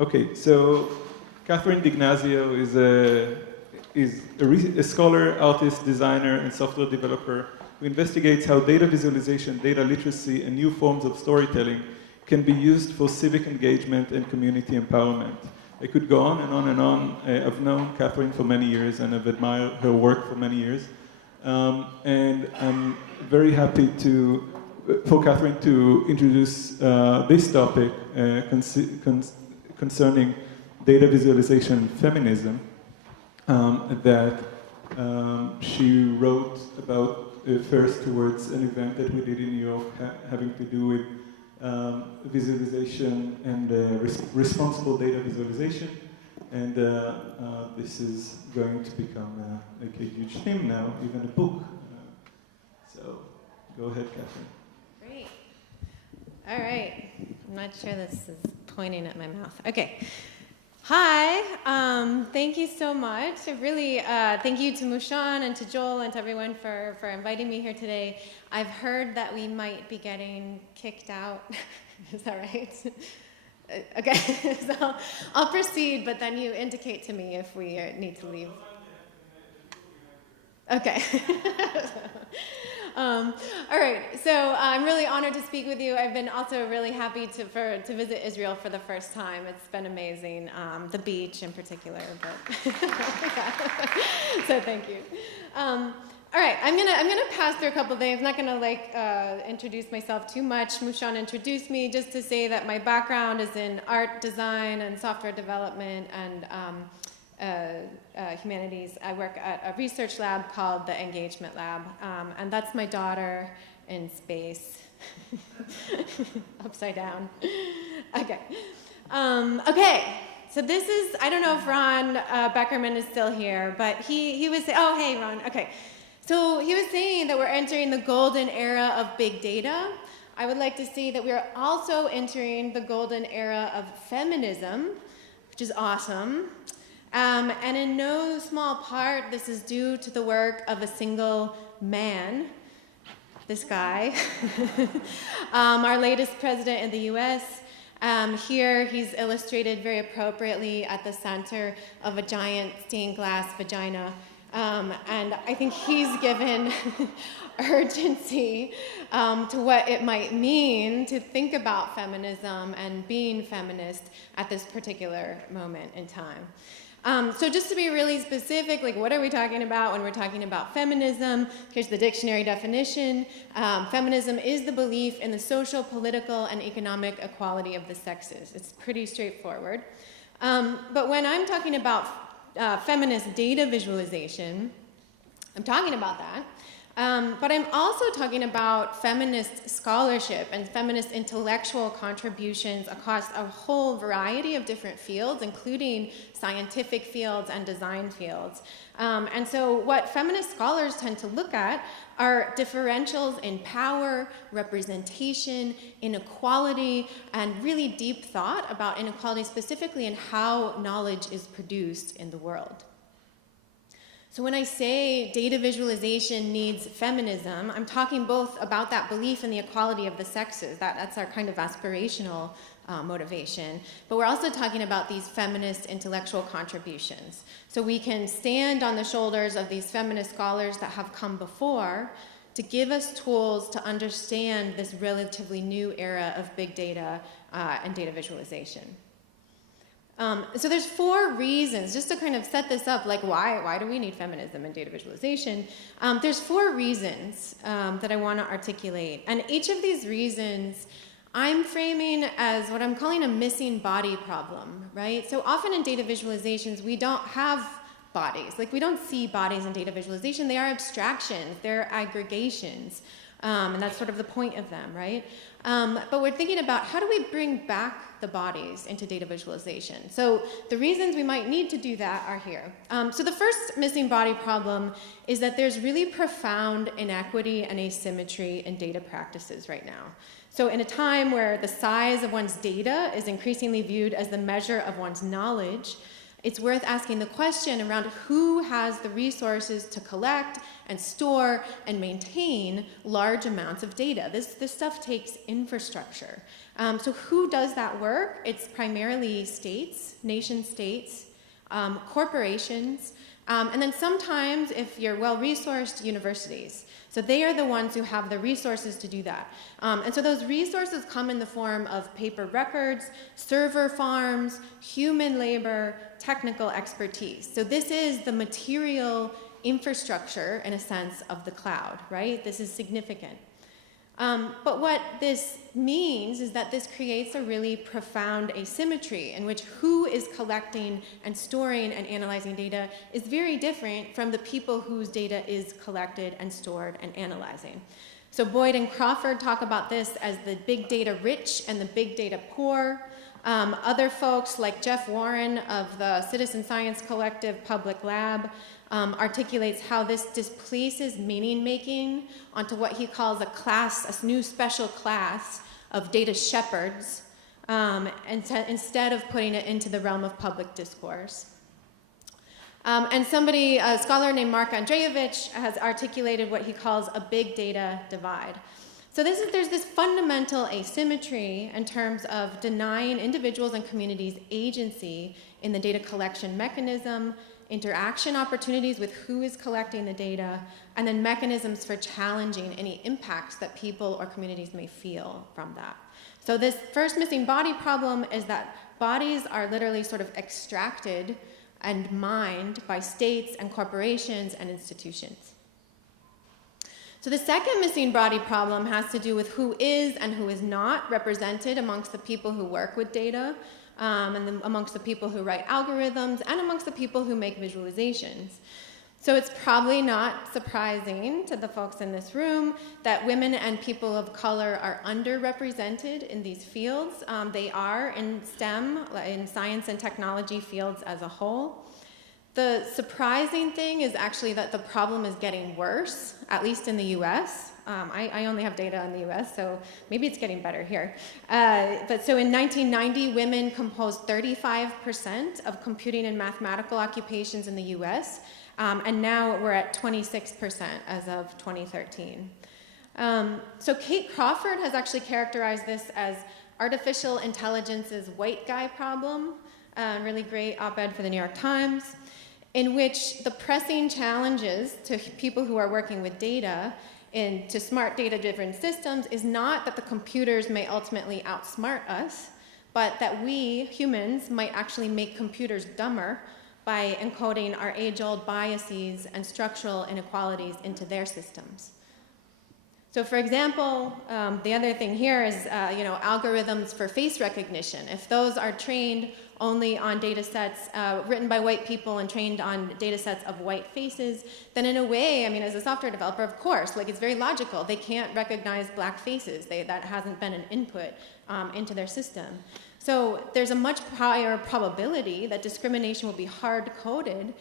Okay, so Catherine D'Ignazio is a scholar, artist, designer, and software developer who investigates how data visualization, data literacy, and new forms of storytelling can be used for civic engagement and community empowerment. I could go on and on and on. I've known Catherine for many years and I've admired her work for many years. And I'm very happy for Catherine to introduce this topic concerning data visualization feminism that she wrote about first towards an event that we did in New York having to do with visualization and responsible data visualization. And this is going to become like a huge theme now, even a book. So go ahead, Catherine. Great. All right. I'm not sure this is pointing at my mouth. Okay. Hi. Thank you so much. Really, thank you to Mushan and to Joel and to everyone for inviting me here today. I've heard that we might be getting kicked out. Is that right? Okay. So I'll proceed, but then you indicate to me if we need to leave. Okay. All right, so I'm really honored to speak with you. I've been also really happy to visit Israel for the first time. It's been amazing, the beach in particular. But so thank you. All right, I'm gonna pass through a couple of things. I'm not gonna introduce myself too much. Mushan introduced me just to say that my background is in art, design, and software development, and humanities. I work at a research lab called the Engagement Lab, and that's my daughter in space. Upside down. Okay. Okay. So this is, I don't know if Ron Beckerman is still here, but he was, oh, hey, Ron. Okay. So he was saying that we're entering the golden era of big data. I would like to say that we are also entering the golden era of feminism, which is awesome. And in no small part, this is due to the work of a single man, this guy, our latest president in the US. Here, he's illustrated very appropriately at the center of a giant stained glass vagina. And I think he's given urgency to what it might mean to think about feminism and being feminist at this particular moment in time. So just to be really specific, like what are we talking about when we're talking about feminism? Here's the dictionary definition. Feminism is the belief in the social, political, and economic equality of the sexes. It's pretty straightforward. But when I'm talking about feminist data visualization, I'm talking about that. But I'm also talking about feminist scholarship and feminist intellectual contributions across a whole variety of different fields, including scientific fields and design fields. And so what feminist scholars tend to look at are differentials in power, representation, inequality, and really deep thought about inequality specifically in how knowledge is produced in the world. So when I say data visualization needs feminism, I'm talking both about that belief in the equality of the sexes, that's our kind of aspirational motivation, but we're also talking about these feminist intellectual contributions. So we can stand on the shoulders of these feminist scholars that have come before to give us tools to understand this relatively new era of big data and data visualization. So there's 4 reasons, just to kind of set this up, like why do we need feminism and data visualization? There's 4 reasons that I want to articulate. And each of these reasons I'm framing as what I'm calling a missing body problem, right? So often in data visualizations, we don't have bodies. Like we don't see bodies in data visualization. They are abstractions, they're aggregations. And that's sort of the point of them, right? But we're thinking about how do we bring back the bodies into data visualization. So the reasons we might need to do that are here. So the first missing body problem is that there's really profound inequity and asymmetry in data practices right now. So in a time where the size of one's data is increasingly viewed as the measure of one's knowledge, It's worth asking the question around who has the resources to collect and store and maintain large amounts of data. This stuff takes infrastructure. So who does that work? It's primarily states, nation states, corporations, and then sometimes, if you're well-resourced, universities. So they are the ones who have the resources to do that. And so those resources come in the form of paper records, server farms, human labor, technical expertise. So this is the material infrastructure, in a sense, of the cloud, right? This is significant. But what this means is that this creates a really profound asymmetry in which who is collecting and storing and analyzing data is very different from the people whose data is collected and stored and analyzing. So Boyd and Crawford talk about this as the big data rich and the big data poor. Other folks like Jeff Warren of the Citizen Science Collective Public Lab articulates how this displaces meaning making onto what he calls a new special class of data shepherds, instead of putting it into the realm of public discourse. And a scholar named Mark Andreevich has articulated what he calls a big data divide. So there's this fundamental asymmetry in terms of denying individuals and communities agency in the data collection mechanism, interaction opportunities with who is collecting the data, and then mechanisms for challenging any impacts that people or communities may feel from that. So this first missing body problem is that bodies are literally sort of extracted and mined by states and corporations and institutions. So the second missing body problem has to do with who is and who is not represented amongst the people who work with data, and then amongst the people who write algorithms, and amongst the people who make visualizations. So it's probably not surprising to the folks in this room that women and people of color are underrepresented in these fields. They are in STEM, in science and technology fields as a whole. The surprising thing is actually that the problem is getting worse, at least in the US. I only have data in the US, so maybe it's getting better here. But so in 1990, women composed 35% of computing and mathematical occupations in the US, and now we're at 26% as of 2013. So Kate Crawford has actually characterized this as artificial intelligence's white guy problem, a really great op-ed for the New York Times, in which the pressing challenges to people who are working with data to smart data-driven systems is not that the computers may ultimately outsmart us, but that we, humans, might actually make computers dumber by encoding our age-old biases and structural inequalities into their systems. So for example, the other thing here is algorithms for face recognition. If those are trained only on data sets written by white people and trained on data sets of white faces, then in a way, I mean, as a software developer, of course, like it's very logical. They can't recognize black faces. That hasn't been an input into their system. So there's a much higher probability that discrimination will be hard-coded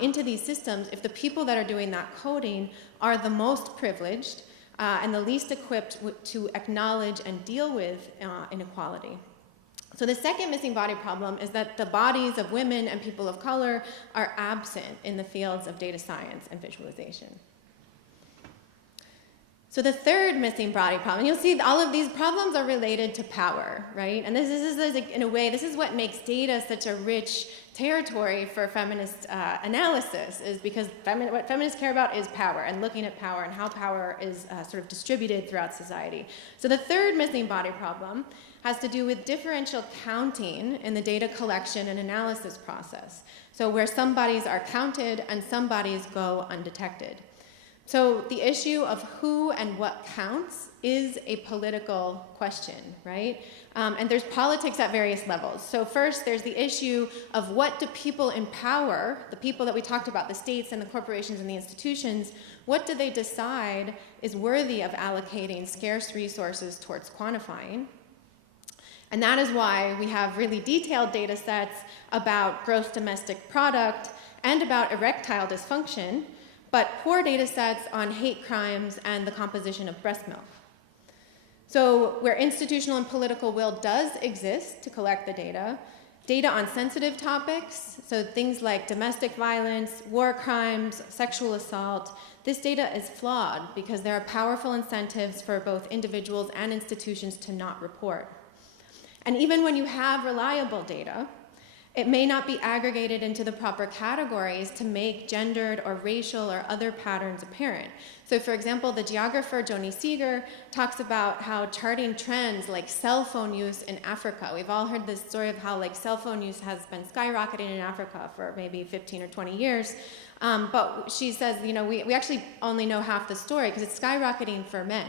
into these systems if the people that are doing that coding are the most privileged and the least equipped to acknowledge and deal with inequality. So the second missing body problem is that the bodies of women and people of color are absent in the fields of data science and visualization. So the third missing body problem, you'll see all of these problems are related to power, right? And this is in a way, this is what makes data such a rich territory for feminist analysis, is because what feminists care about is power, and looking at power and how power is sort of distributed throughout society. So the third missing body problem has to do with differential counting in the data collection and analysis process. So where some bodies are counted and some bodies go undetected. So the issue of who and what counts is a political question, right? And there's politics at various levels. So first, there's the issue of what do people in power, the people that we talked about, the states and the corporations and the institutions, what do they decide is worthy of allocating scarce resources towards quantifying? And that is why we have really detailed data sets about gross domestic product and about erectile dysfunction, but poor data sets on hate crimes and the composition of breast milk. So where institutional and political will does exist to collect the data, data on sensitive topics, so things like domestic violence, war crimes, sexual assault, this data is flawed because there are powerful incentives for both individuals and institutions to not report. And even when you have reliable data, it may not be aggregated into the proper categories to make gendered or racial or other patterns apparent. So for example, the geographer Joni Seeger talks about how charting trends like cell phone use in Africa. We've all heard this story of how like cell phone use has been skyrocketing in Africa for maybe 15 or 20 years. But she says, you know, we actually only know half the story because it's skyrocketing for men.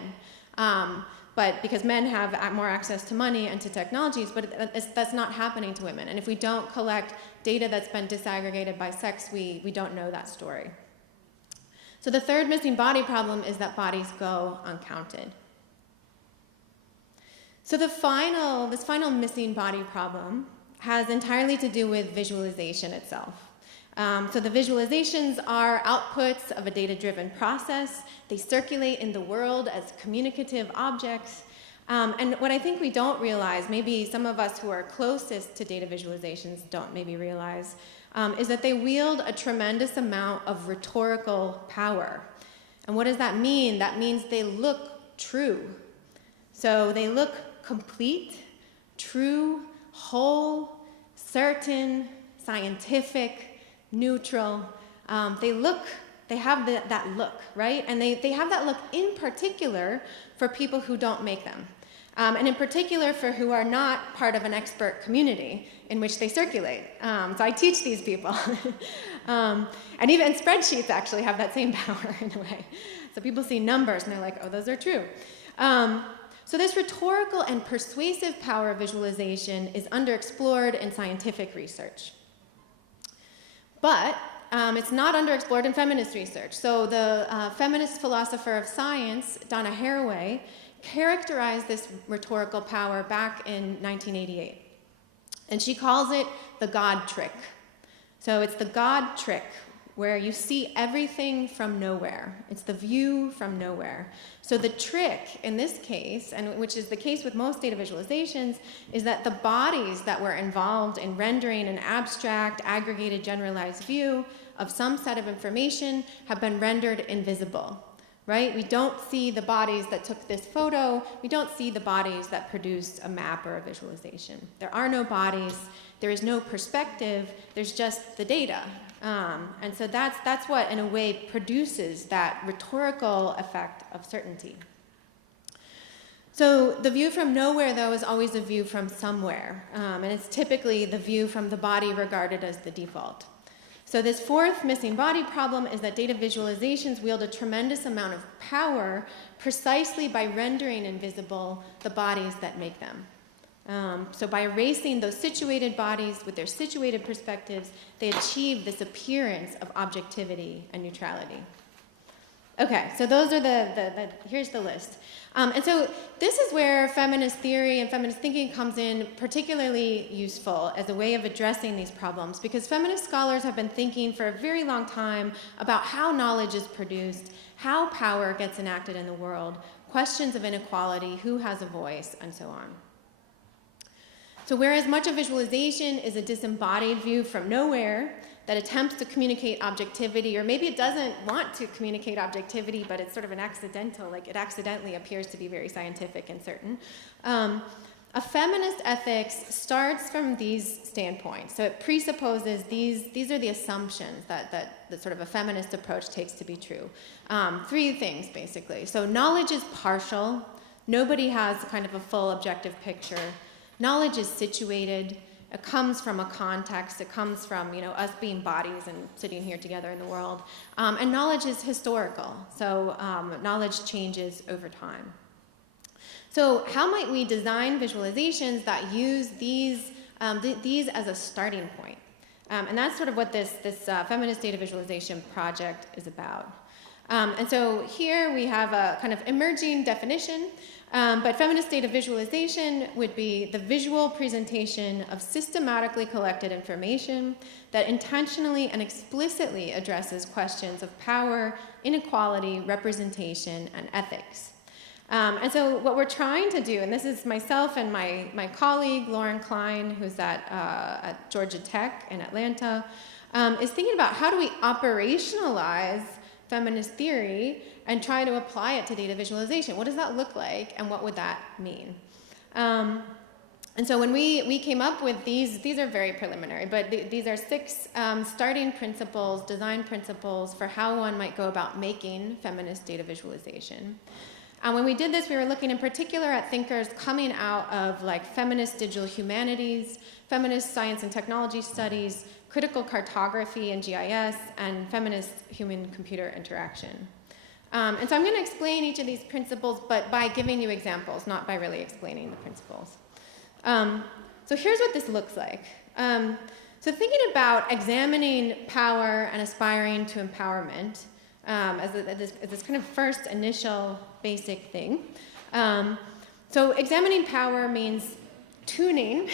But because men have more access to money and to technologies, but that's not happening to women. And if we don't collect data that's been disaggregated by sex, we don't know that story. So the third missing body problem is that bodies go uncounted. So this final missing body problem has entirely to do with visualization itself. So the visualizations are outputs of a data-driven process. They circulate in the world as communicative objects. And what I think we don't realize, maybe some of us who are closest to data visualizations don't maybe realize, is that they wield a tremendous amount of rhetorical power. And what does that mean? That means they look true. So they look complete, true, whole, certain, scientific, neutral. They have that look, right? And they have that look in particular for people who don't make them. And in particular for who are not part of an expert community in which they circulate. So I teach these people. And even spreadsheets actually have that same power in a way. So people see numbers and they're like, oh, those are true. So this rhetorical and persuasive power of visualization is underexplored in scientific research. But it's not underexplored in feminist research. So the feminist philosopher of science, Donna Haraway, characterized this rhetorical power back in 1988. And she calls it the God trick. So it's the God trick, where you see everything from nowhere. It's the view from nowhere. So the trick in this case, and which is the case with most data visualizations, is that the bodies that were involved in rendering an abstract, aggregated, generalized view of some set of information have been rendered invisible, right? We don't see the bodies that took this photo. We don't see the bodies that produced a map or a visualization. There are no bodies. There is no perspective. There's just the data. And so that's what, in a way, produces that rhetorical effect of certainty. So the view from nowhere, though, is always a view from somewhere. And it's typically the view from the body regarded as the default. So this fourth missing body problem is that data visualizations wield a tremendous amount of power precisely by rendering invisible the bodies that make them. So by erasing those situated bodies with their situated perspectives, they achieve this appearance of objectivity and neutrality. Okay, so those are here's the list. And so this is where feminist theory and feminist thinking comes in particularly useful as a way of addressing these problems, because feminist scholars have been thinking for a very long time about how knowledge is produced, how power gets enacted in the world, questions of inequality, who has a voice, and so on. So whereas much of visualization is a disembodied view from nowhere that attempts to communicate objectivity, or maybe it doesn't want to communicate objectivity, but it's sort of an accidental, like it accidentally appears to be very scientific and certain. A feminist ethics starts from these standpoints. So it presupposes these are the assumptions that sort of a feminist approach takes to be true. Three things, basically. So knowledge is partial. Nobody has kind of a full objective picture. Knowledge is situated. It comes from a context. It comes from, us being bodies and sitting here together in the world. And knowledge is historical. So knowledge changes over time. So how might we design visualizations that use these as a starting point? And that's sort of what this feminist data visualization project is about. And so here we have a kind of emerging definition. But feminist data visualization would be the visual presentation of systematically collected information that intentionally and explicitly addresses questions of power, inequality, representation, and ethics. And so what we're trying to do, and this is myself and my colleague, Lauren Klein, who's at Georgia Tech in Atlanta, is thinking about how do we operationalize feminist theory and try to apply it to data visualization. What does that look like, and what would that mean? And so when we came up with these are very preliminary, but these are 6 starting principles, design principles for how one might go about making feminist data visualization. When we did this, we were looking in particular at thinkers coming out of like feminist digital humanities, feminist science and technology studies, critical cartography and GIS, and feminist human-computer interaction. And so I'm going to explain each of these principles, but by giving you examples, not by really explaining the principles. So here's what this looks like. So thinking about examining power and aspiring to empowerment as this kind of first initial basic thing. So examining power means tuning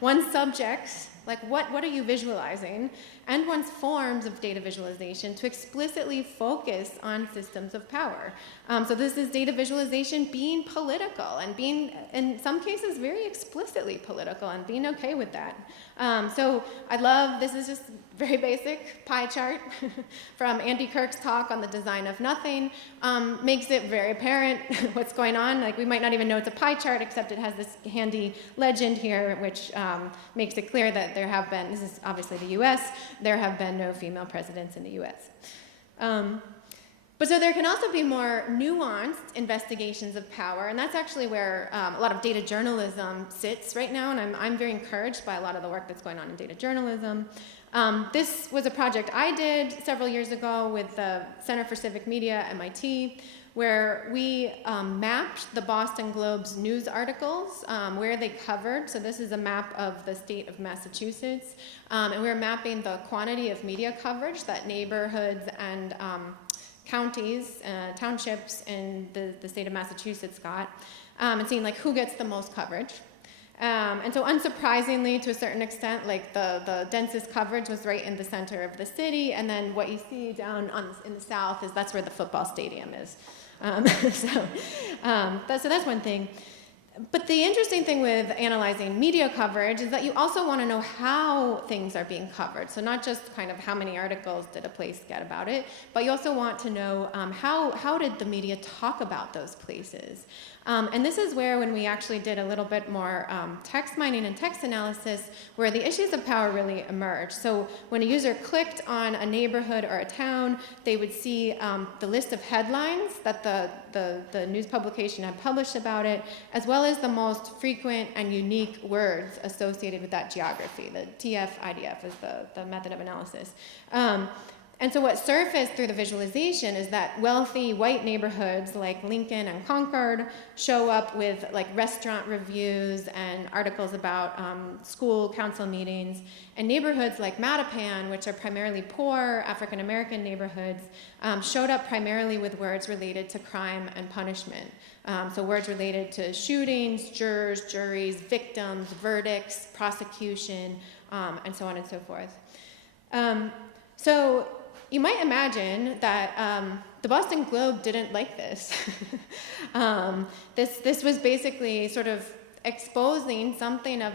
one's subjects, like what are you visualizing, and one's forms of data visualization to explicitly focus on systems of power. So this is data visualization being political and being, in some cases, very explicitly political and being okay with that. So I love, this is just very basic pie chart from Andy Kirk's talk on the design of nothing. Makes it very apparent what's going on. Like we might not even know it's a pie chart, except it has this handy legend here, which makes it clear that there have been, this is obviously the US, there have been no female presidents in the US. But so there can also be more nuanced investigations of power, and that's actually where a lot of data journalism sits right now, and I'm very encouraged by a lot of the work that's going on in data journalism. This was a project I did several years ago with the Center for Civic Media at MIT, where we mapped the Boston Globe's news articles, where they covered. So this is a map of the state of Massachusetts, and we were mapping the quantity of media coverage that neighborhoods and counties, townships in the state of Massachusetts got, and seeing like who gets the most coverage. And so unsurprisingly, to a certain extent, like the densest coverage was right in the center of the city, and then what you see down in the south is that's where the football stadium is. So that's one thing. But the interesting thing with analyzing media coverage is that you also want to know how things are being covered. So not just kind of how many articles did a place get about it, but you also want to know how did the media talk about those places. And this is where, when we actually did a little bit more text mining and text analysis, where the issues of power really emerged. So when a user clicked on a neighborhood or a town, they would see the list of headlines that the news publication had published about it, as well as the most frequent and unique words associated with that geography. The TF-IDF is the method of analysis. And so what surfaced through the visualization is that wealthy white neighborhoods like Lincoln and Concord show up with like restaurant reviews and articles about school council meetings, and neighborhoods like Mattapan, which are primarily poor African-American neighborhoods, showed up primarily with words related to crime and punishment. So words related to shootings, jurors, juries, victims, verdicts, prosecution, and so on and so forth. So you might imagine that the Boston Globe didn't like this. This was basically sort of exposing something of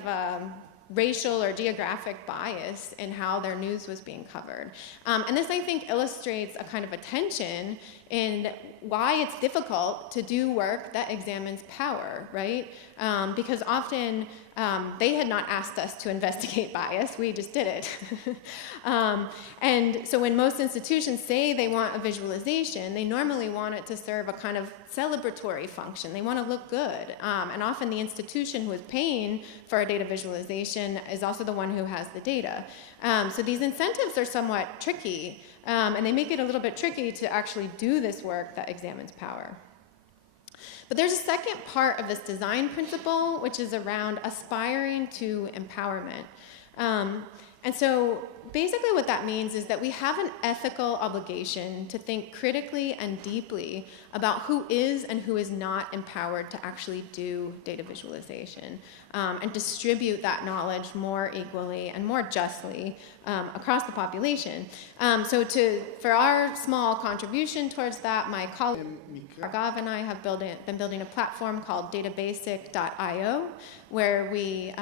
racial or geographic bias in how their news was being covered. And this, I think, illustrates a kind of a tension in why it's difficult to do work that examines power, right? Because often they had not asked us to investigate bias, we just did it. And so when most institutions say they want a visualization, they normally want it to serve a kind of celebratory function. They want to look good. And often the institution who is paying for a data visualization is also the one who has the data. So these incentives are somewhat tricky, and they make it a little bit tricky to actually do this work that examines power. But there's a second part of this design principle, which is around aspiring to empowerment. And so basically what that means is that we have an ethical obligation to think critically and deeply about who is and who is not empowered to actually do data visualization, and distribute that knowledge more equally and more justly across the population. For our small contribution towards that, my colleague Gav and I have been building a platform called databasic.io, where we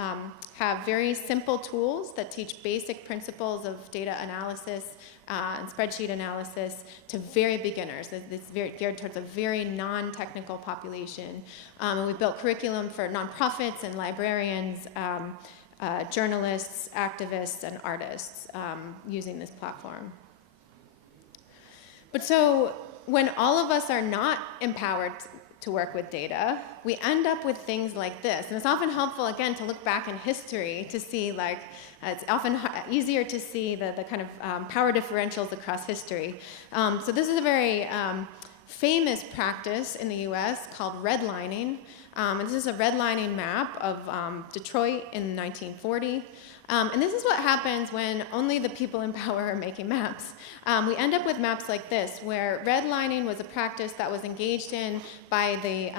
have very simple tools that teach basic principles of data analysis and spreadsheet analysis to very beginners. It's very geared towards a very non-technical population. And we built curriculum for nonprofits and librarians, journalists, activists, and artists using this platform. But so when all of us are not empowered to work with data, we end up with things like this. And it's often helpful, again, to look back in history to see, like, it's often easier to see the kind of power differentials across history. So this is a very famous practice in the US called redlining. And this is a redlining map of Detroit in 1940. And this is what happens when only the people in power are making maps. We end up with maps like this, where redlining was a practice that was engaged in by the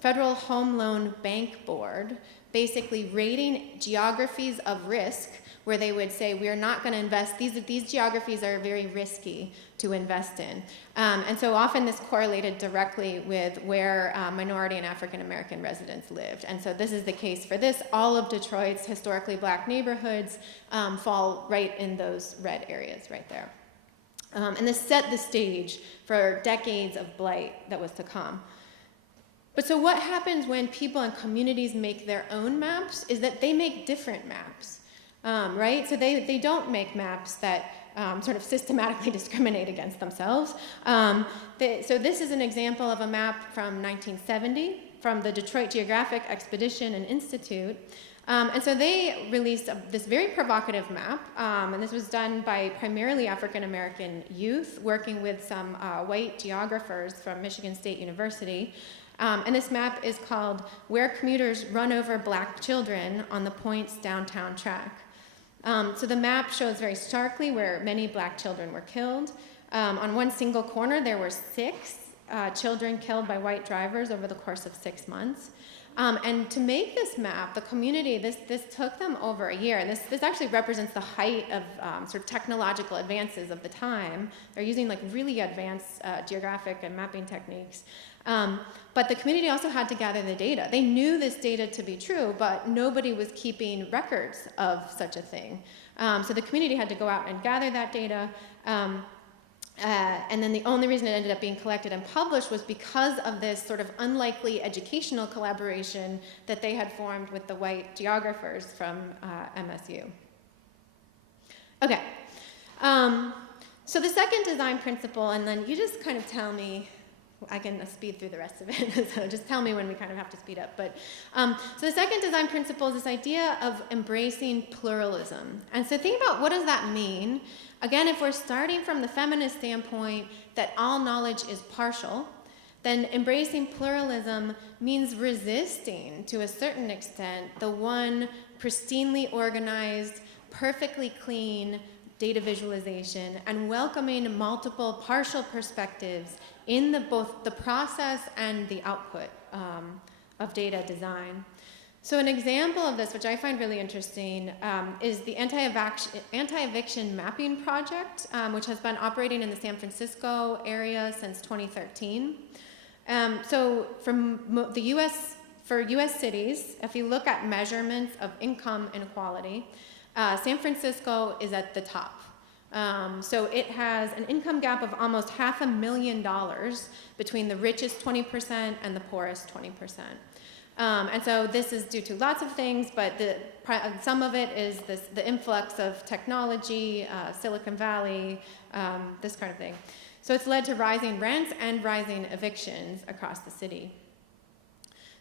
Federal Home Loan Bank Board, basically rating geographies of risk, where they would say, we are not going to invest, these geographies are very risky to invest in. And so often this correlated directly with where minority and African American residents lived. And so this is the case for this. All of Detroit's historically black neighborhoods fall right in those red areas right there. And this set the stage for decades of blight that was to come. But so what happens when people and communities make their own maps is that they make different maps, right? So they don't make maps that sort of systematically discriminate against themselves. So this is an example of a map from 1970 from the Detroit Geographic Expedition and Institute. And so they released this very provocative map, and this was done by primarily African-American youth working with some white geographers from Michigan State University. And this map is called Where Commuters Run Over Black Children on the Point's Downtown Track. So the map shows very starkly where many black children were killed. On one single corner, there were 6 children killed by white drivers over the course of 6 months. And to make this map, the community, this took them over a year. And this actually represents the height of sort of technological advances of the time. They're using like really advanced geographic and mapping techniques. But the community also had to gather the data. They knew this data to be true, but nobody was keeping records of such a thing. So the community had to go out and gather that data. And then the only reason it ended up being collected and published was because of this sort of unlikely educational collaboration that they had formed with the white geographers from MSU. Okay. So the second design principle, and then you just kind of tell me, I can speed through the rest of it, so just tell me when we kind of have to speed up. But so the second design principle is this idea of embracing pluralism. And so think about, what does that mean? Again, if we're starting from the feminist standpoint that all knowledge is partial, then embracing pluralism means resisting, to a certain extent, the one pristinely organized, perfectly clean data visualization and welcoming multiple partial perspectives in both the process and the output of data design. So an example of this, which I find really interesting, is the anti-eviction mapping project, which has been operating in the San Francisco area since 2013. So from the US, for US cities, if you look at measurements of income inequality, San Francisco is at the top. So it has an income gap of almost $500,000 between the richest 20% and the poorest 20%. And so this is due to lots of things, but some of it is the influx of technology, Silicon Valley, this kind of thing. So it's led to rising rents and rising evictions across the city.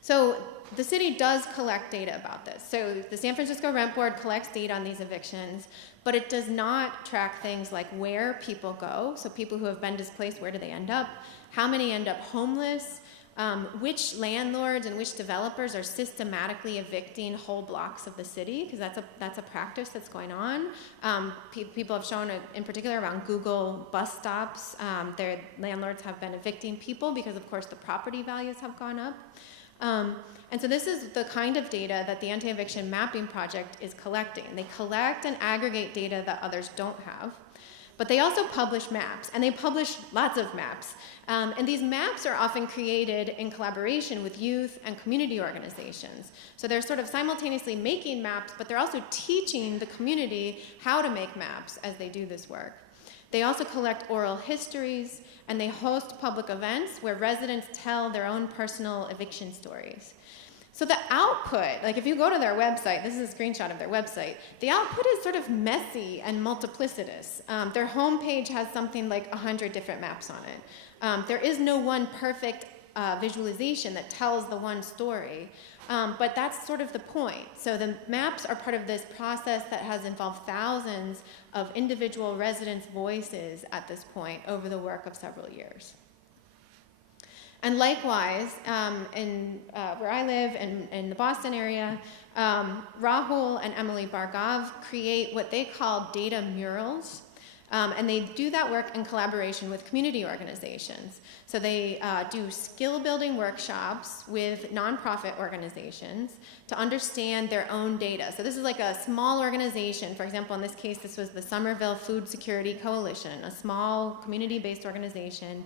So the city does collect data about this. So the San Francisco Rent Board collects data on these evictions, but it does not track things like where people go. So people who have been displaced, where do they end up? How many end up homeless? which landlords and which developers are systematically evicting whole blocks of the city, because that's a practice that's going on. People have shown it in particular around Google bus stops. Their landlords have been evicting people because, of course, the property values have gone up. And so this is the kind of data that the Anti-Eviction Mapping Project is collecting. They collect and aggregate data that others don't have. But they also publish maps, and they publish lots of maps. And these maps are often created in collaboration with youth and community organizations. So they're sort of simultaneously making maps, but they're also teaching the community how to make maps as they do this work. They also collect oral histories, and they host public events where residents tell their own personal eviction stories. So the output, like if you go to their website, this is a screenshot of their website, the output is sort of messy and multiplicitous. Their homepage has something like 100 different maps on it. There is no one perfect visualization that tells the one story, but that's sort of the point. So the maps are part of this process that has involved thousands of individual residents' voices at this point over the work of several years. And likewise, where I live in the Boston area, Rahul and Emily Bhargav create what they call data murals. And they do that work in collaboration with community organizations. So they do skill-building workshops with nonprofit organizations to understand their own data. So this is like a small organization. For example, in this case, this was the Somerville Food Security Coalition, a small community-based organization.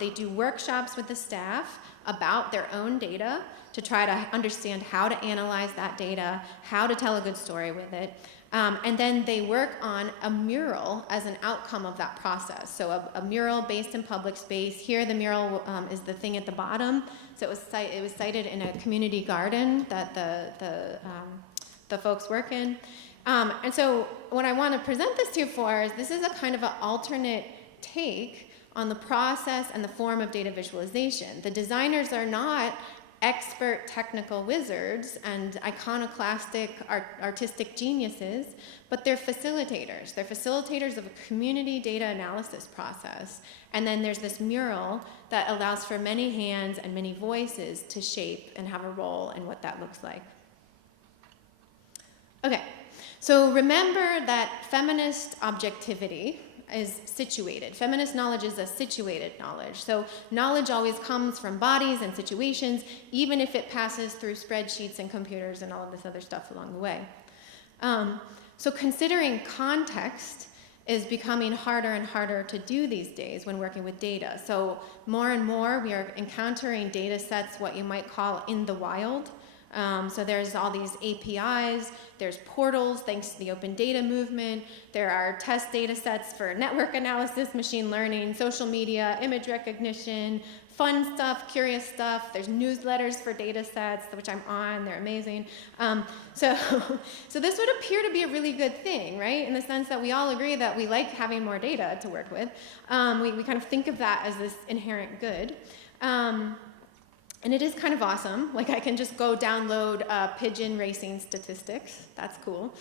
They do workshops with the staff about their own data to try to understand how to analyze that data, how to tell a good story with it. And then they work on a mural as an outcome of that process. So a mural based in public space. Here the mural is the thing at the bottom. So it was sited in a community garden that the folks work in. And so what I want to present this to you for is this is a kind of an alternate take on the process and the form of data visualization. The designers are not expert technical wizards and iconoclastic artistic geniuses, but they're facilitators. They're facilitators of a community data analysis process. And then there's this mural that allows for many hands and many voices to shape and have a role in what that looks like. Okay, so remember that feminist objectivity is situated. Feminist knowledge is a situated knowledge. So knowledge always comes from bodies and situations, even if it passes through spreadsheets and computers and all of this other stuff along the way. So considering context is becoming harder and harder to do these days when working with data. So more and more we are encountering data sets, what you might call in the wild. So there's all these APIs, there's portals thanks to the open data movement, there are test data sets for network analysis, machine learning, social media, image recognition, fun stuff, curious stuff, there's newsletters for data sets, which I'm on, they're amazing. So this would appear to be a really good thing, right? In the sense that we all agree that we like having more data to work with. We kind of think of that as this inherent good. And it is kind of awesome. Like I can just go download pigeon racing statistics. That's cool.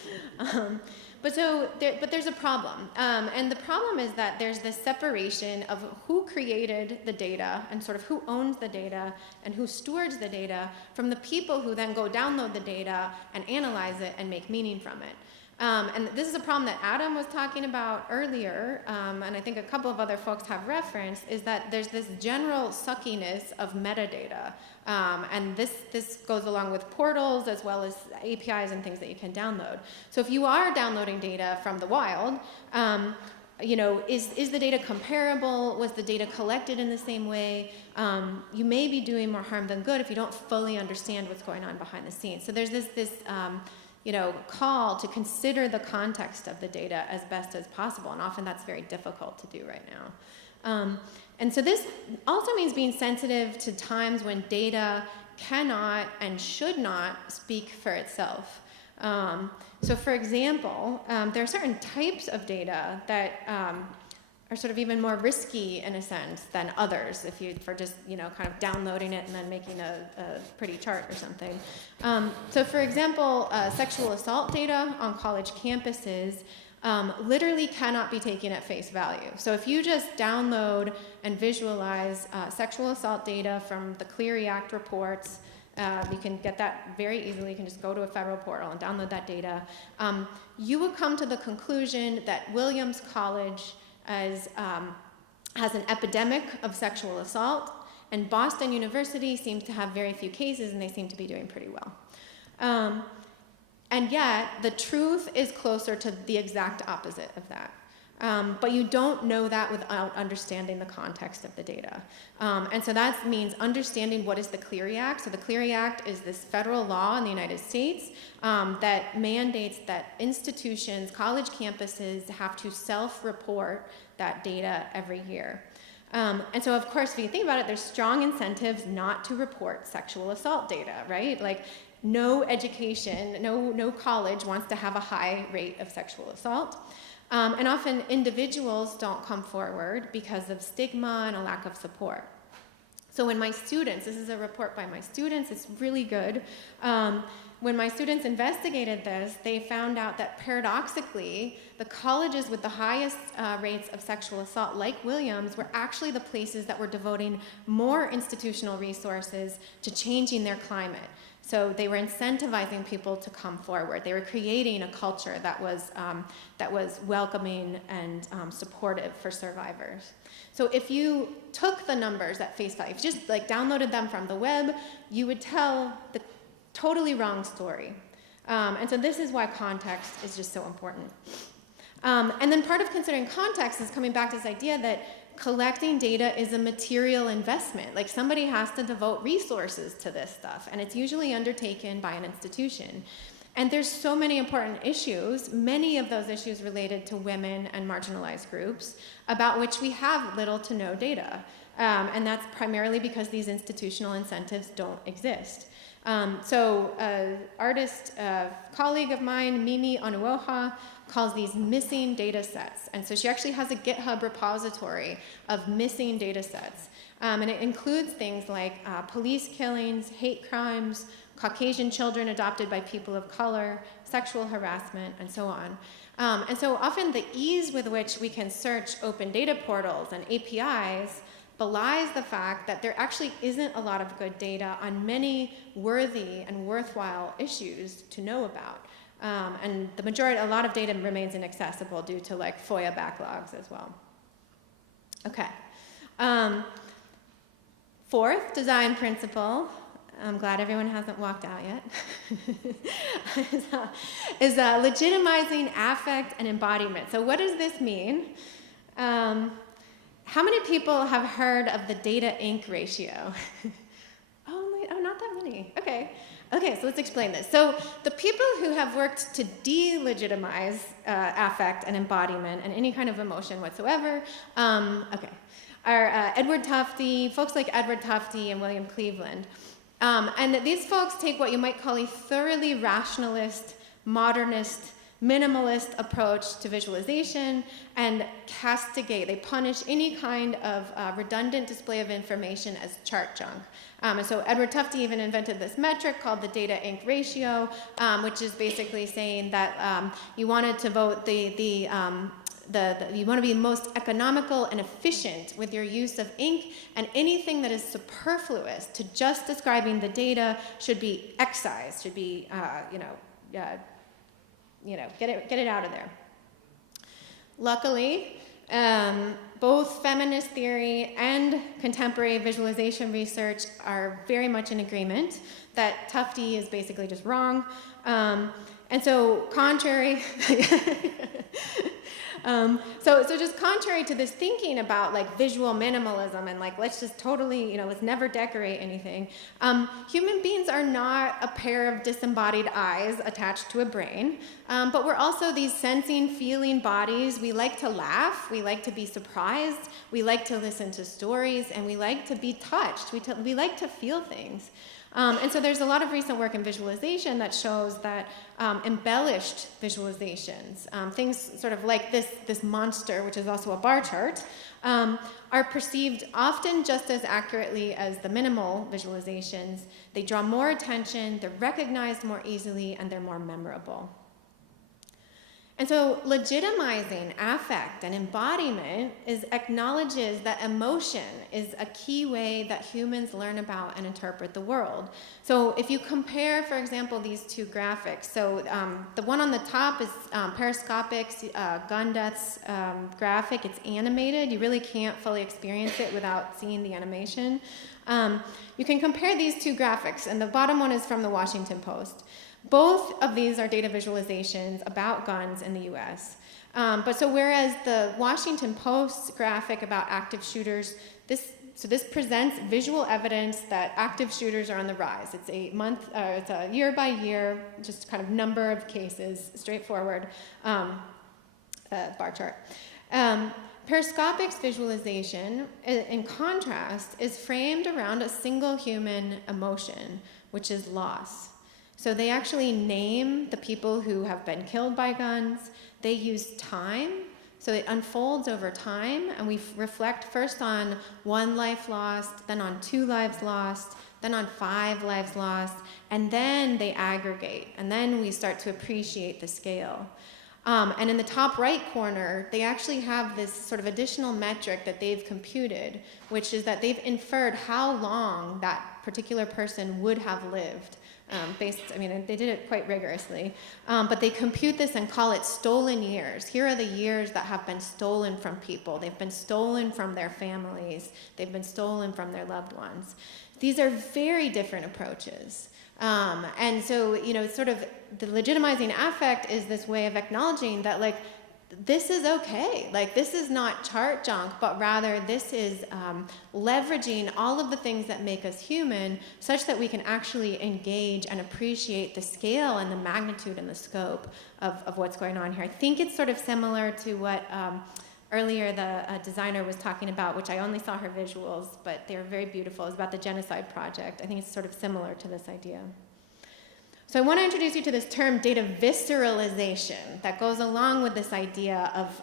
But there's a problem. And the problem is that there's this separation of who created the data and sort of who owns the data and who stewards the data from the people who then go download the data and analyze it and make meaning from it. And this is a problem that Adam was talking about earlier, and I think a couple of other folks have referenced, is that there's this general suckiness of metadata. And this goes along with portals as well as APIs and things that you can download. So if you are downloading data from the wild, is the data comparable? Was the data collected in the same way? You may be doing more harm than good if you don't fully understand what's going on behind the scenes. So there's this call to consider the context of the data as best as possible, and often that's very difficult to do right now. And so this also means being sensitive to times when data cannot and should not speak for itself. So for example, there are certain types of data that are sort of even more risky in a sense than others for just kind of downloading it and then making a pretty chart or something. So for example, sexual assault data on college campuses literally cannot be taken at face value. So if you just download and visualize sexual assault data from the Clery Act reports, you can get that very easily. You can just go to a federal portal and download that data. You will come to the conclusion that Williams College has an epidemic of sexual assault, and Boston University seems to have very few cases, and they seem to be doing pretty well. And yet, the truth is closer to the exact opposite of that. But you don't know that without understanding the context of the data. And so that means understanding what is the Clery Act. So the Clery Act is this federal law in the United States that mandates that institutions, college campuses, have to self-report that data every year. And so, of course, if you think about it, there's strong incentives not to report sexual assault data, right? Like, no education, no college wants to have a high rate of sexual assault. And often individuals don't come forward because of stigma and a lack of support. So when my students, this is a report by my students, it's really good. When my students investigated this, they found out that paradoxically, the colleges with the highest rates of sexual assault, like Williams, were actually the places that were devoting more institutional resources to changing their climate. So they were incentivizing people to come forward. They were creating a culture that was welcoming and supportive for survivors. So if you took the numbers at face value, if you just like downloaded them from the web, you would tell the totally wrong story. And so this is why context is just so important. And then part of considering context is coming back to this idea that collecting data is a material investment. Like, somebody has to devote resources to this stuff, and it's usually undertaken by an institution. And there's so many important issues, many of those issues related to women and marginalized groups, about which we have little to no data. And that's primarily because these institutional incentives don't exist. So artist, colleague of mine, Mimi Onuoha, calls these missing data sets. And so she actually has a GitHub repository of missing data sets. And it includes things like police killings, hate crimes, Caucasian children adopted by people of color, sexual harassment, and so on. And so often the ease with which we can search open data portals and APIs belies the fact that there actually isn't a lot of good data on many worthy and worthwhile issues to know about. And a lot of data remains inaccessible due to like FOIA backlogs as well. Okay. Fourth design principle, I'm glad everyone hasn't walked out yet, is legitimizing affect and embodiment. So what does this mean? How many people have heard of the data-ink ratio? Oh, not that many. Okay, so let's explain this. So the people who have worked to delegitimize affect and embodiment and any kind of emotion whatsoever, are Edward Tufte, folks like Edward Tufte and William Cleveland. And these folks take what you might call a thoroughly rationalist, modernist, minimalist approach to visualization and castigate. They punish any kind of redundant display of information as chart junk. And so Edward Tufte even invented this metric called the data-ink ratio, which is basically saying that you wanted to vote you want to be most economical and efficient with your use of ink, and anything that is superfluous to just describing the data should be excised, should be, get it out of there. Luckily, both feminist theory and contemporary visualization research are very much in agreement that Tufte is basically just wrong. And so contrary, so just contrary to this thinking about like visual minimalism and like let's just totally, let's never decorate anything, human beings are not a pair of disembodied eyes attached to a brain, but we're also these sensing, feeling bodies. We like to laugh, we like to be surprised, we like to listen to stories, and we like to be touched. We like to feel things. And so there's a lot of recent work in visualization that shows that embellished visualizations, things sort of like this monster, which is also a bar chart, are perceived often just as accurately as the minimal visualizations. They draw more attention, they're recognized more easily, and they're more memorable. And so legitimizing affect and embodiment acknowledges that emotion is a key way that humans learn about and interpret the world. So if you compare, for example, these two graphics, so the one on the top is Periscopic's gun deaths graphic. It's animated. You really can't fully experience it without seeing the animation. You can compare these two graphics, and the bottom one is from the Washington Post. Both of these are data visualizations about guns in the US. But so whereas the Washington Post graphic about active shooters, this presents visual evidence that active shooters are on the rise. It's it's a year by year, just kind of number of cases, straightforward bar chart. Periscopic's visualization, in contrast, is framed around a single human emotion, which is loss. So they actually name the people who have been killed by guns. They use time, so it unfolds over time, and we reflect first on 1 life lost, then on 2 lives lost, then on 5 lives lost, and then they aggregate, and then we start to appreciate the scale. And in the top right corner, they actually have this sort of additional metric that they've computed, which is that they've inferred how long that particular person would have lived. They did it quite rigorously, but they compute this and call it stolen years. Here are the years that have been stolen from people. They've been stolen from their families. They've been stolen from their loved ones. These are very different approaches. And so, sort of the legitimizing affect is this way of acknowledging that, like, this is okay. Like, this is not chart junk, but rather this is leveraging all of the things that make us human such that we can actually engage and appreciate the scale and the magnitude and the scope of what's going on here. I think it's sort of similar to what earlier the designer was talking about, which I only saw her visuals, but they were very beautiful. It's about the Genocide Project. I think it's sort of similar to this idea. So I want to introduce you to this term data visceralization that goes along with this idea of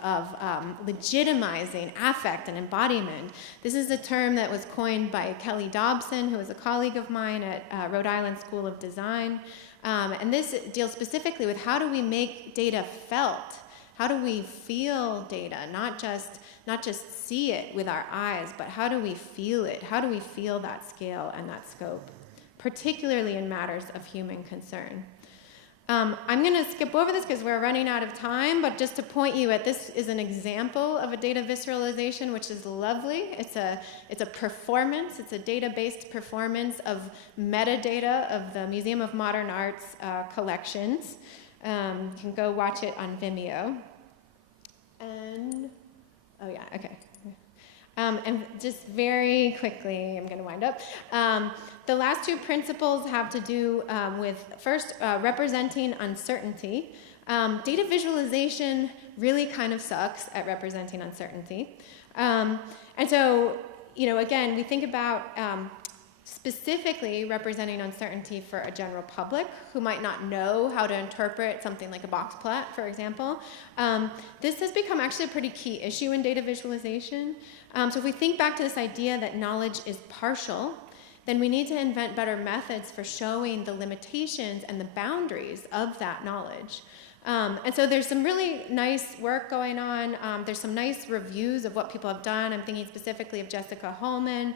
legitimizing affect and embodiment. This is a term that was coined by Kelly Dobson, who is a colleague of mine at Rhode Island School of Design. And this deals specifically with how do we make data felt? How do we feel data? Not just see it with our eyes, but how do we feel it? How do we feel that scale and that scope, particularly in matters of human concern? I'm going to skip over this because we're running out of time, but just to point you at this is an example of a data visceralization, which is lovely. It's a performance. It's a data-based performance of metadata of the Museum of Modern Art's collections. You can go watch it on Vimeo. And, oh yeah, okay. And just very quickly, I'm going to wind up. The last two principles have to do with, first, representing uncertainty. Data visualization really kind of sucks at representing uncertainty. And so, again, we think about specifically representing uncertainty for a general public who might not know how to interpret something like a box plot, for example. This has become actually a pretty key issue in data visualization. So if we think back to this idea that knowledge is partial, then we need to invent better methods for showing the limitations and the boundaries of that knowledge. And so there's some really nice work going on. There's some nice reviews of what people have done. I'm thinking specifically of Jessica Holman.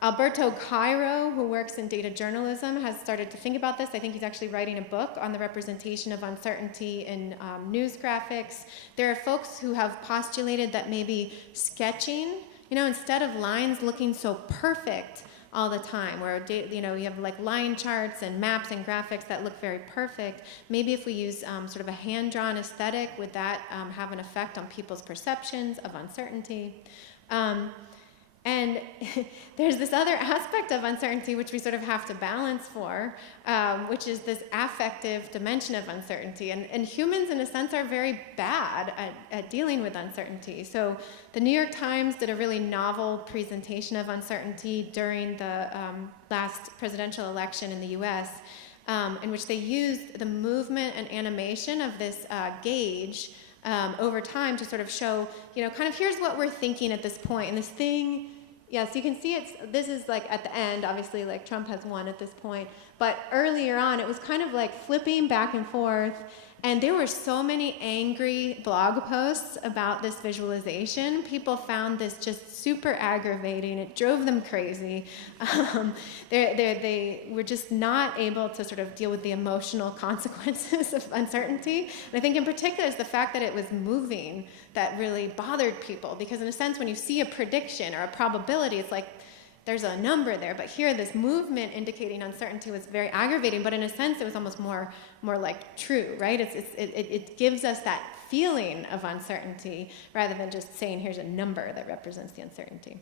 Alberto Cairo, who works in data journalism, has started to think about this. I think he's actually writing a book on the representation of uncertainty in news graphics. There are folks who have postulated that maybe sketching, instead of lines looking so perfect all the time, where you have like line charts and maps and graphics that look very perfect, maybe if we use sort of a hand-drawn aesthetic, would that have an effect on people's perceptions of uncertainty? And there's this other aspect of uncertainty which we sort of have to balance for, which is this affective dimension of uncertainty. And humans, in a sense, are very bad at dealing with uncertainty. So the New York Times did a really novel presentation of uncertainty during the last presidential election in the US, in which they used the movement and animation of this gauge over time to sort of show, kind of here's what we're thinking at this point. And this thing, yes, you can see this is like at the end, obviously, like Trump has won at this point. But earlier on, it was kind of like flipping back and forth. And there were so many angry blog posts about this visualization. People found this just super aggravating. It drove them crazy. They were just not able to sort of deal with the emotional consequences of uncertainty. And I think in particular, it's the fact that it was moving that really bothered people. Because in a sense, when you see a prediction or a probability, it's like, there's a number there, but here this movement indicating uncertainty was very aggravating, but in a sense it was almost more like true, right? It gives us that feeling of uncertainty rather than just saying here's a number that represents the uncertainty.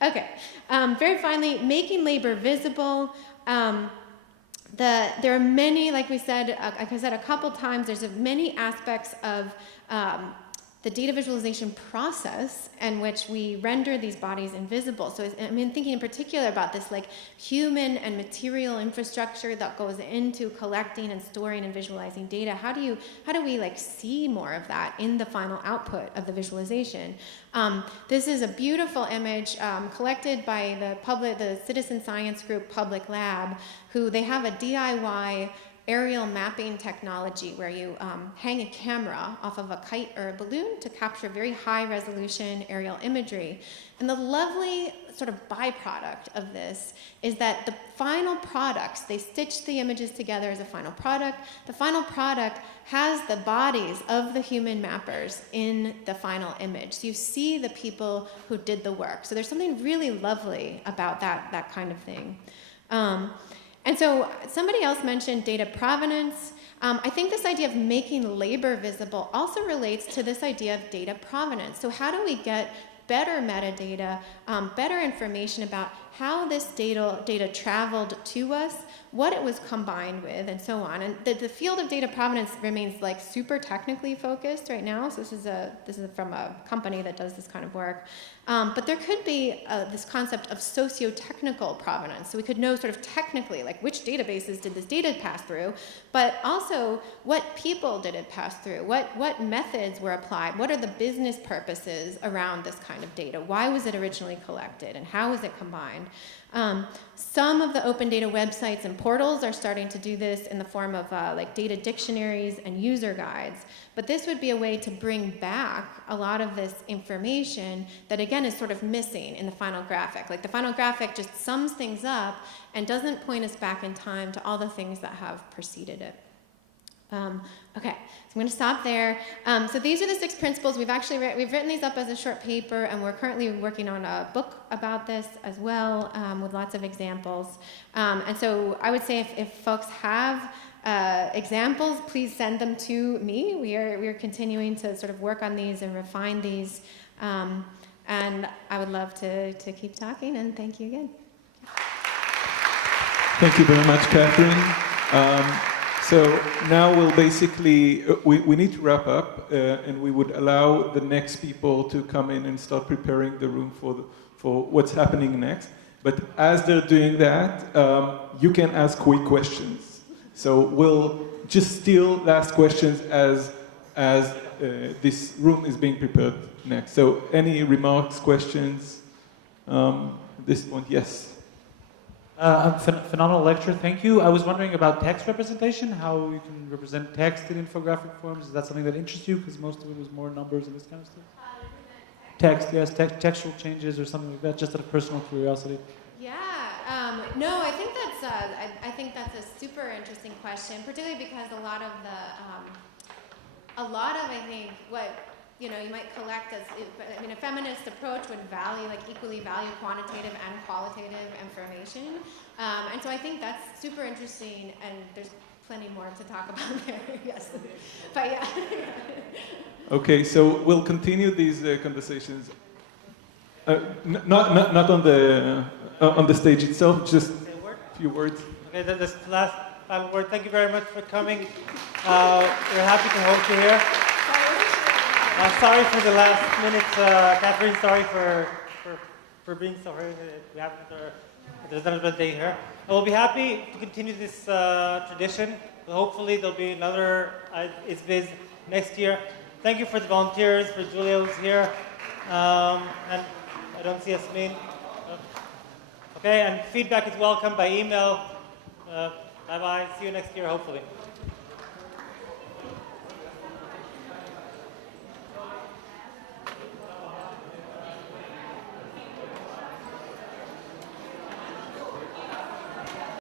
Okay, very finally, making labor visible. There are many, like I said a couple times, there's many aspects of the data visualization process in which we render these bodies invisible. So I'm thinking in particular about this like human and material infrastructure that goes into collecting and storing and visualizing data. How do we like see more of that in the final output of the visualization? This is a beautiful image collected by the citizen science group Public Lab, who they have a DIY aerial mapping technology where you hang a camera off of a kite or a balloon to capture very high resolution aerial imagery. And the lovely sort of byproduct of this is that the final products, they stitch the images together as a final product. The final product has the bodies of the human mappers in the final image. So you see the people who did the work. So there's something really lovely about that kind of thing. And so somebody else mentioned data provenance. I think this idea of making labor visible also relates to this idea of data provenance. So how do we get better metadata, better information about how this data traveled to us, what it was combined with, and so on. And the field of data provenance remains like super technically focused right now. So this is from a company that does this kind of work. But there could be this concept of socio-technical provenance. So we could know sort of technically, like which databases did this data pass through, but also what people did it pass through, what methods were applied, what are the business purposes around this kind of data, why was it originally collected, and how was it combined? Some of the open data websites and portals are starting to do this in the form of like data dictionaries and user guides. But this would be a way to bring back a lot of this information that, again, is sort of missing in the final graphic. Like the final graphic just sums things up and doesn't point us back in time to all the things that have preceded it. Okay, so I'm going to stop there. So these are the 6 principles. We've written these up as a short paper, and we're currently working on a book about this as well, with lots of examples. And so I would say if folks have examples, please send them to me. We are continuing to sort of work on these and refine these. And I would love to keep talking, and thank you again. Thank you very much, Catherine. So now we'll basically, we need to wrap up, and we would allow the next people to come in and start preparing the room for what's happening next. But as they're doing that, you can ask quick questions. So we'll just still ask questions as this room is being prepared next. So any remarks, questions? At this point, yes. Phenomenal lecture, thank you. I was wondering about text representation, how you can represent text in infographic forms. Is that something that interests you? Because most of it was more numbers and this kind of stuff. Text, yes, textual changes or something like that, just out of personal curiosity. Yeah, no, I think that's a super interesting question, particularly because a lot of I think what you might collect as, a feminist approach would equally value quantitative and qualitative information. And so I think that's super interesting, and there's plenty more to talk about there, yes. But yeah. Okay, so we'll continue these conversations. Not on the stage itself, just a few words. Okay, this is the last final word. Thank you very much for coming. We're happy to host you here. Sorry for the last minute, Catherine. Sorry for being so hurried. We haven't. There's another day here. We'll be happy to continue this tradition. Hopefully, there'll be another ISBIZ next year. Thank you for the volunteers, for Julia who's here, and I don't see Yasmin. Okay, and feedback is welcome by email. Bye bye. See you next year, hopefully.